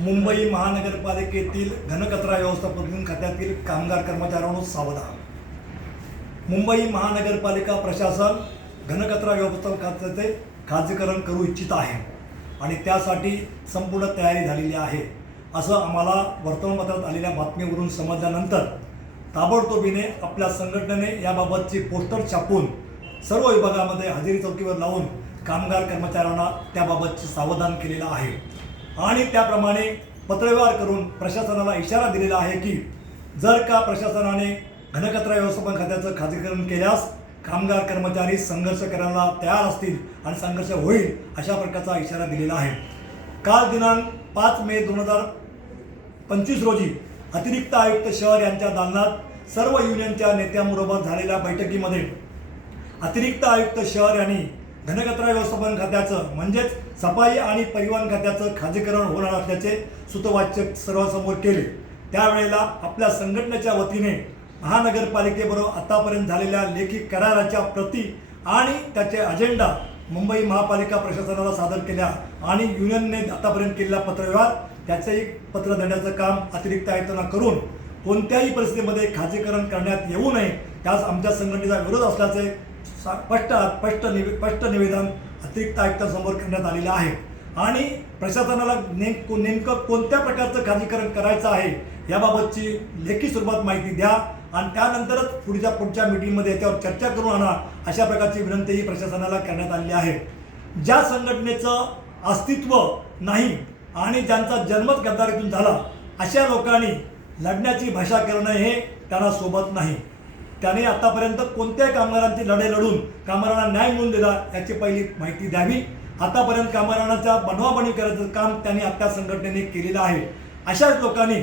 मुंबई महानगरपालिकेतील घनकचरा व्यवस्थापन खात्यातील कामगार कर्मचाऱ्यांनो सावधान. मुंबई महानगरपालिका प्रशासन घनकचरा व्यवस्थापन खात्याचे खाजगीकरण करू इच्छित आहे आणि त्यासाठी संपूर्ण तयारी झालेली आहे असं आम्हाला वर्तमानपत्रात आलेल्या बातमीवरून समजल्यानंतर ताबडतोबीने आपल्या संघटनेने याबाबतची पोस्टर छापून सर्व विभागामध्ये हजेरी चौकीवर लावून कामगार कर्मचाऱ्यांना त्याबाबतचे सावधान केलेलं आहे. आणि त्याप्रमाणे पत्रव्यवहार करून प्रशासनाला इशारा दिलेला आहे की जर का प्रशासनाने घनकचरा व्यवस्थापन खात्याचं खाजगीकरण केल्यास कामगार कर्मचारी संघर्ष करायला तयार असतील आणि संघर्ष होईल अशा प्रकारचा इशारा दिलेला आहे. काल दिनांक पाच मे दोन हजार पंचवीस रोजी अतिरिक्त आयुक्त शहर यांच्या दालनात सर्व युनियनच्या नेत्यांबरोबर झालेल्या बैठकीमध्ये अतिरिक्त आयुक्त शहर यांनी घनकचरा व्यवस्थापन खात्याचं म्हणजेच सफाई आणि परिवहन खात्याचं खाजगीकरण होणार असल्याचे सुतवाचक सर्वांसमोर केले. त्यावेळेला आपल्या संघटनेच्या वतीने महानगरपालिकेबरोबर आतापर्यंत झालेल्या लेखी कराराच्या प्रती आणि त्याचे अजेंडा मुंबई महापालिका प्रशासनाला सादर केल्या आणि युनियनने आतापर्यंत केलेला पत्रव्यवहार त्याचंही पत्र देण्याचं काम अतिरिक्त आयुक्तांना करून कोणत्याही परिस्थितीमध्ये खाजगीकरण करण्यात येऊ नये त्यास आमच्या संघटनेचा विरोध असल्याचे स्पष्ट स्पष्ट निवे स्पष्ट निवेदन अतिरिक्त आयुक्तांसमोर करण्यात आलेलं आहे. आणि प्रशासनाला नेम नेमकं कोणत्या प्रकारचं खाजगीकरण करायचं आहे याबाबतची लेखी स्वरूपात माहिती द्या. आणि त्यानंतरच पुढच्या पुढच्या मीटिंगमध्ये याच्यावर चर्चा करून आणा अशा प्रकारची विनंतीही प्रशासनाला करण्यात आलेली आहे. ज्या संघटनेचं अस्तित्व नाही आणि ज्यांचा जन्मच गद्दारीतून झाला अशा लोकांनी लढण्याची भाषा करणं हे त्यांना सोबत नाही. त्याने आतापर्यंत कोणत्याही कामगारांची लढाई लढून कामगारांना न्याय मिळून दिला याची पहिली माहिती द्यावी. आतापर्यंत कामगारांचा बनवाबणी करायचं काम त्यांनी आत्ता संघटनेने केलेलं आहे. अशाच लोकांनी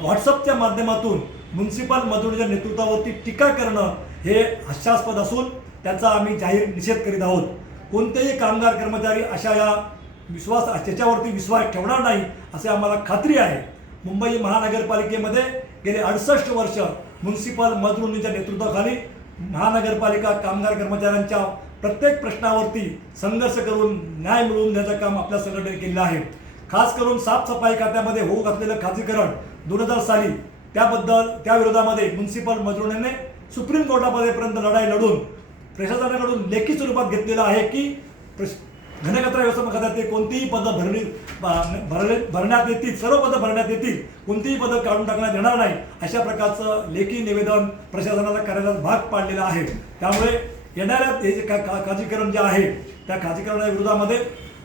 व्हॉट्सअपच्या माध्यमातून म्युन्सिपल मजुरीच्या नेतृत्वावरती टीका करणं हे हास्यास्पद असून त्याचा आम्ही जाहीर निषेध करीत आहोत. कोणतेही कामगार कर्मचारी अशा या विश्वास त्याच्यावरती विश्वास ठेवणार नाही असे आम्हाला खात्री आहे. मुंबई महानगरपालिकेमध्ये गेले अडुसष्ट वर्ष म्युन्सिपल मजदूरीच्या नेतृत्वाखाली महानगरपालिका कामगार कर्मचाऱ्यांच्या प्रत्येक प्रश्नावरती संघर्ष करून न्याय मिळवून देण्याचं काम आपल्या संघटनेने केलेलं आहे. खास करून साफसफाई खात्यामध्ये होऊ घातलेलं खाजगीकरण दोन हजार साली त्याबद्दल त्या विरोधामध्ये म्युन्सिपल मजुरीने सुप्रीम कोर्टामध्येपर्यंत लढाई लढून प्रशासनाकडून लेखी स्वरूपात घेतलेलं आहे की प्रश- घनकचरा व्यवस्थापन खात्यातले कोणतीही पदं भरली भरले भरण्यात येतील सर्व पदं भरण्यात येतील कोणतीही पदं काढून टाकण्यात येणार नाही अशा प्रकारचं लेखी निवेदन प्रशासनाचा कार्यालयात भाग पाडलेला आहे. त्यामुळे येणाऱ्या हे जे का- खाजीकरण जे आहे त्या खाजीकरणाच्या विरोधामध्ये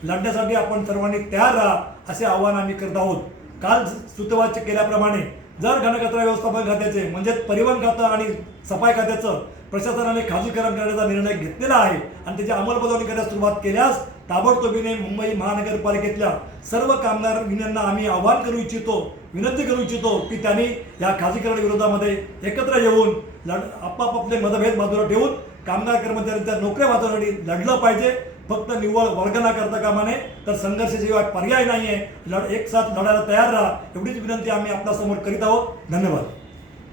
लढण्यासाठी आपण सर्वांनी तयार राहा असे आवाहन आम्ही करत आहोत. काल सुतवाच्य केल्याप्रमाणे जर घनकचरा व्यवस्थापन खात्याचे म्हणजेच परिवहन खातं आणि सफाई खात्याचं प्रशासनाने खाजगीकरण करण्याचा निर्णय घेतलेला आहे. आणि त्याची अंमलबजावणी करण्यास सुरुवात केल्यास ताबडतोबीने मुंबई महानगरपालिकेतल्या सर्व कामगार युनियनना आम्ही आवाहन करू इच्छितो विनंती करू इच्छितो की त्यांनी या खाजगीकरण विरोधामध्ये एकत्र येऊन लढ आपापले मतभेद बाजूला ठेवून कामगार कर्मचाऱ्यांच्या नोकऱ्या वाचवण्यासाठी लढलं पाहिजे. फक्त निव्वळ वर्गना करता कामाने तर संघर्षाशिवाय पर्याय नाही आहे लढ एक साथ लढायला तयार राहा. एवढीच विनंती आम्ही आपल्यासमोर करीत आहोत. धन्यवाद.